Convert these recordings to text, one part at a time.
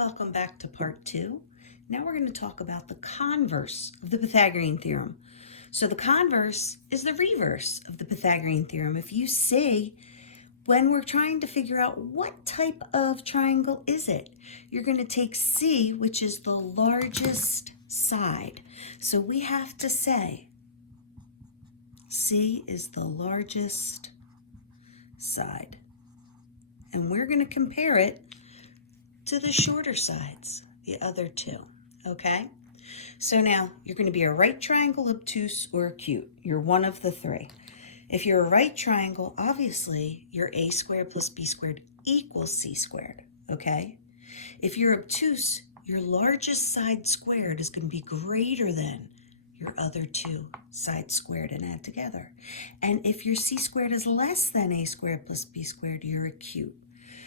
Welcome back to part 2. Now we're going to talk about the converse of the Pythagorean theorem. So the converse is the reverse of the Pythagorean theorem. If you see, when we're trying to figure out what type of triangle is it, you're going to take C, which is the largest side. So we have to say C is the largest side. And we're going to compare it to the shorter sides, the other two, okay? So now you're going to be a right triangle, obtuse, or acute. You're one of the three. If you're a right triangle, obviously your a squared plus b squared equals c squared, okay? If you're obtuse, your largest side squared is going to be greater than your other two sides squared and add together. And if your c squared is less than a squared plus b squared, you're acute.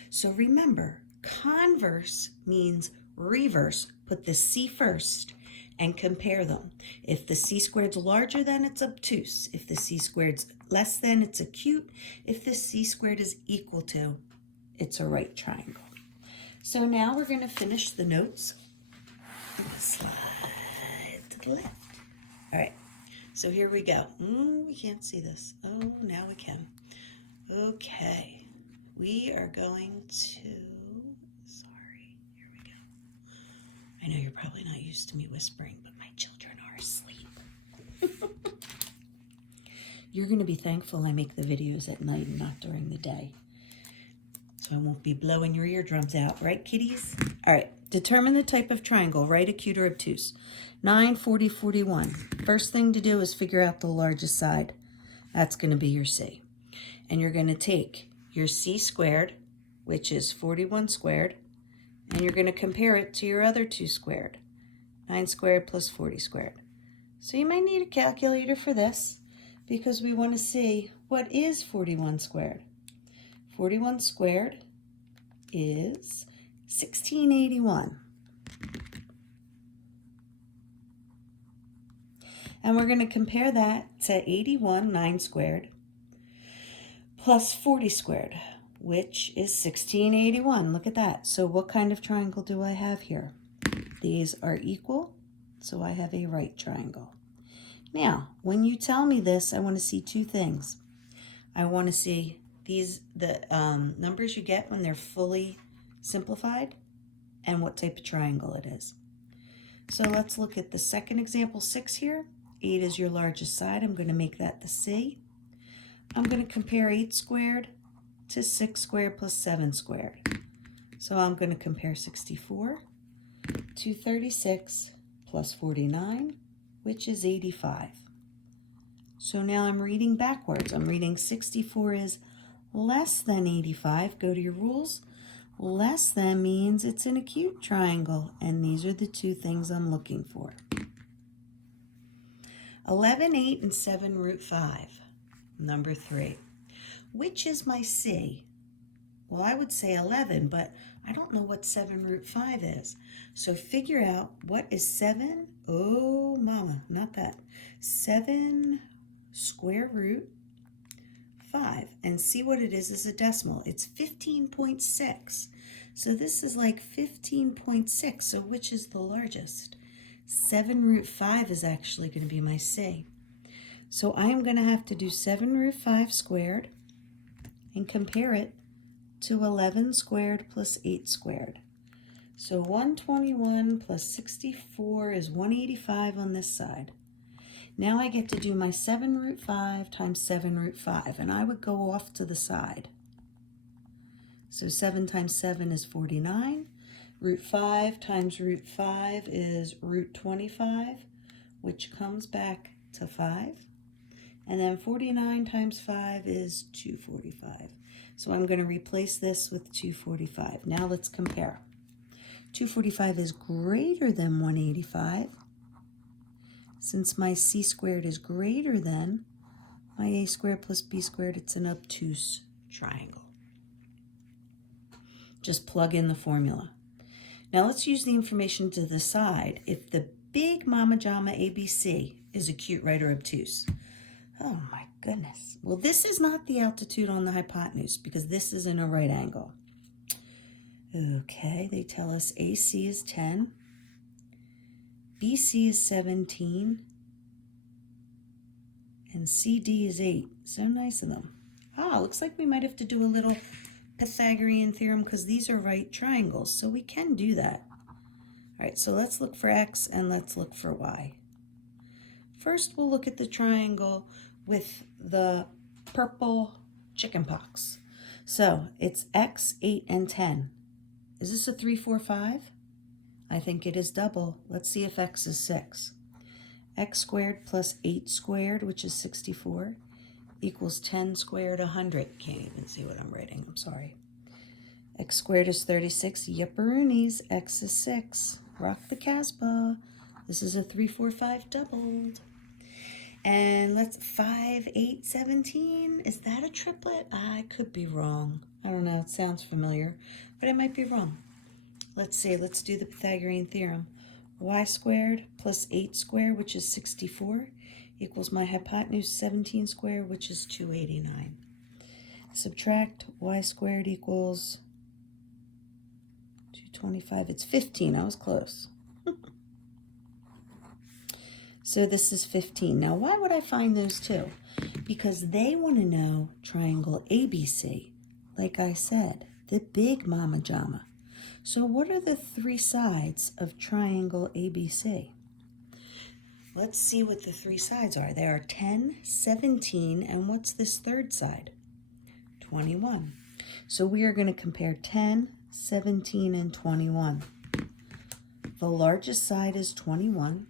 So remember, converse means reverse. Put the c first and compare them. If the c squared's larger than, it's obtuse. If the c squared's less than, it's acute. If the c squared is equal to, it's a right triangle. So now we're going to finish the notes. Slide to the left. All right, so here we go. We can't see this. Oh, now we can. Okay, we are going to, sorry, here we go. I know you're probably not used to me whispering, but my children are asleep. You're going to be thankful I make the videos at night and not during the day, so I won't be blowing your eardrums out, right, kitties? All right, determine the type of triangle, right, acute, or obtuse. 9, 40, 41. First thing to do is figure out the largest side. That's going to be your C. And you're going to take your C squared, which is 41 squared, and you're going to compare it to your other two squared, 9 squared plus 40 squared. So you might need a calculator for this because we want to see what is 41 squared. 41 squared is 1681. And we're going to compare that to 81, 9 squared, plus 40 squared, which is 1681. Look at that. So what kind of triangle do I have here? These are equal, so I have a right triangle. Now, when you tell me this, I want to see two things. I want to see the numbers you get when they're fully simplified and what type of triangle it is. So let's look at the second example, 6 here. 8 is your largest side. I'm going to make that the C. I'm going to compare 8 squared to 6 squared plus 7 squared. So I'm going to compare 64 to 36 plus 49, which is 85. So now I'm reading backwards. I'm reading 64 is less than 85. Go to your rules. Less than means it's an acute triangle, and these are the two things I'm looking for. 11, 8, and 7 root 5. Number 3. Which is my C? Well, I would say 11, but I don't know what 7 root 5 is. So figure out what is 7. Oh, mama, not that. 7 square root 5. And see what it is as a decimal. It's 15.6. So this is like 15.6. So which is the largest? 7 root 5 is actually going to be my C. So I am going to have to do 7 root 5 squared and compare it to 11 squared plus 8 squared. So 121 plus 64 is 185 on this side. Now I get to do my 7 root 5 times 7 root 5, and I would go off to the side. So 7 times 7 is 49. Root 5 times root 5 is root 25, which comes back to 5. And then 49 times 5 is 245. So I'm going to replace this with 245. Now let's compare. 245 is greater than 185. Since my c squared is greater than my a squared plus b squared, it's an obtuse triangle. Just plug in the formula. Now let's use the information to decide if the big mama jama ABC is acute, right, or obtuse. Oh my goodness. Well, this is not the altitude on the hypotenuse because this is in a right angle. Okay, they tell us AC is 10, BC is 17, and CD is 8. So nice of them. Ah, looks like we might have to do a little Pythagorean theorem because these are right triangles, so we can do that. All right, so let's look for X and let's look for Y. First, we'll look at the triangle with the purple chicken pox. So it's X, 8, and 10. Is this a 3, 4, 5? I think it is double. Let's see if X is 6. X squared plus 8 squared, which is 64, equals 10 squared, 100. Can't even see what I'm writing. I'm sorry. X squared is 36. Yipperoonies. X is 6. Rock the Casbah. This is a 3, 4, 5 doubled. And let's 5, 8, 17. Is that a triplet? I could be wrong. I don't know. It sounds familiar, but I might be wrong. Let's see. Let's do the Pythagorean theorem. Y squared plus 8 squared, which is 64, equals my hypotenuse 17 squared, which is 289. Subtract y squared equals 225. It's 15. I was close. So this is 15. Now, why would I find those two? Because they want to know triangle ABC. Like I said, the big mama jama. So what are the 3 sides of triangle ABC? Let's see what the 3 sides are. They are 10, 17, and what's this third side? 21. So we are going to compare 10, 17, and 21. The largest side is 21.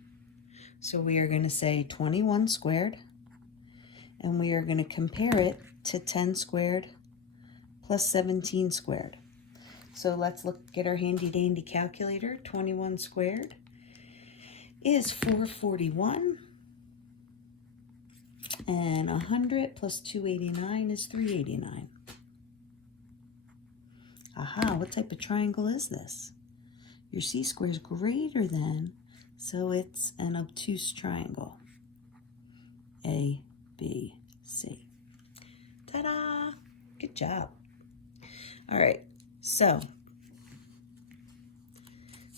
So we are going to say 21 squared, and we are going to compare it to 10 squared plus 17 squared. So let's look at our handy dandy calculator. 21 squared is 441, and 100 plus 289 is 389. Aha, what type of triangle is this? Your c-square is greater than, so it's an obtuse triangle. A, B, C. Ta-da! Good job. All right, so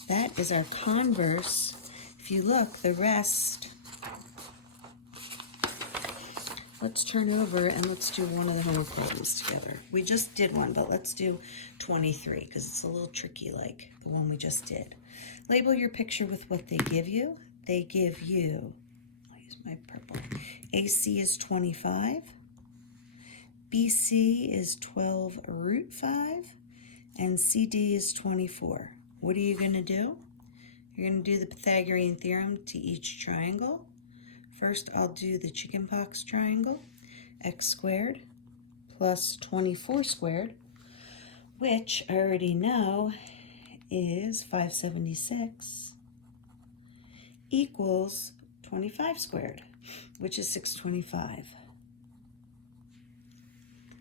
that is our converse. If you look, the rest, let's turn over and let's do one of the homework problems together. We just did one, but let's do 23 because it's a little tricky like the one we just did. Label your picture with what they give you. They give you, I'll use my purple, AC is 25, BC is 12 root 5, and CD is 24. What are you going to do? You're going to do the Pythagorean theorem to each triangle. First, I'll do the chickenpox triangle. X squared plus 24 squared, which I already know is 576, equals 25 squared, which is 625.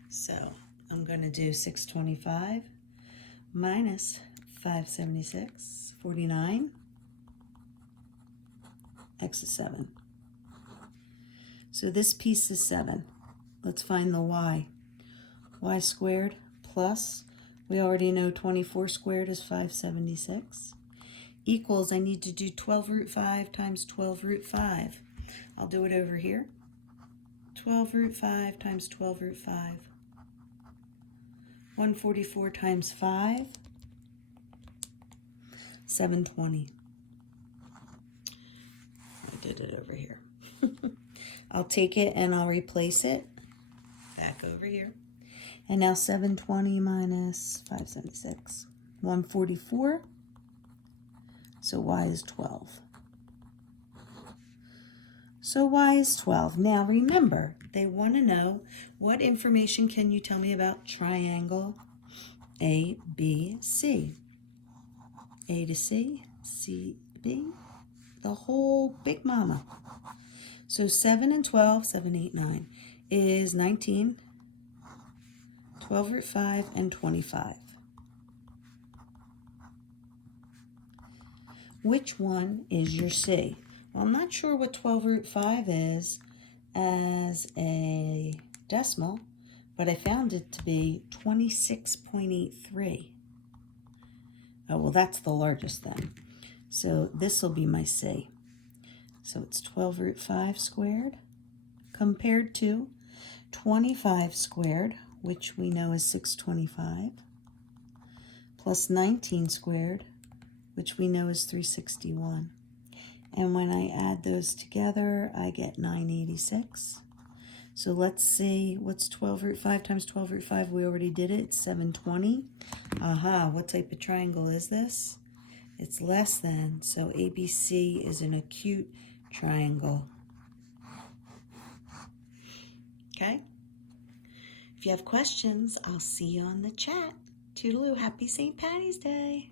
So I'm going to do 625 minus 576, 49. X is 7. So this piece is 7. Let's find the y. Y squared plus, we already know 24 squared is 576, equals, I need to do 12 root 5 times 12 root 5. I'll do it over here. 12 root 5 times 12 root 5. 144 times 5. 720. I did it over here. I'll take it and I'll replace it back over here. And now 720 minus 576. 144. So y is 12. So y is 12. Now remember, they want to know what information can you tell me about triangle ABC. A to C, C to B, the whole big mama. So 7 and 12, 7, 8, 9, is 19, 12 root 5, and 25. Which one is your C? Well, I'm not sure what 12 root 5 is as a decimal, but I found it to be 26.83. Oh, well, that's the largest then. So this will be my C. So it's 12 root 5 squared compared to 25 squared, which we know is 625, plus 19 squared, which we know is 361. And when I add those together, I get 986. So let's see, what's 12 root 5 times 12 root 5? We already did it. It's 720. Aha, what type of triangle is this? It's less than, so ABC is an acute triangle. Okay? If you have questions, I'll see you on the chat. Toodaloo, happy St. Patty's Day.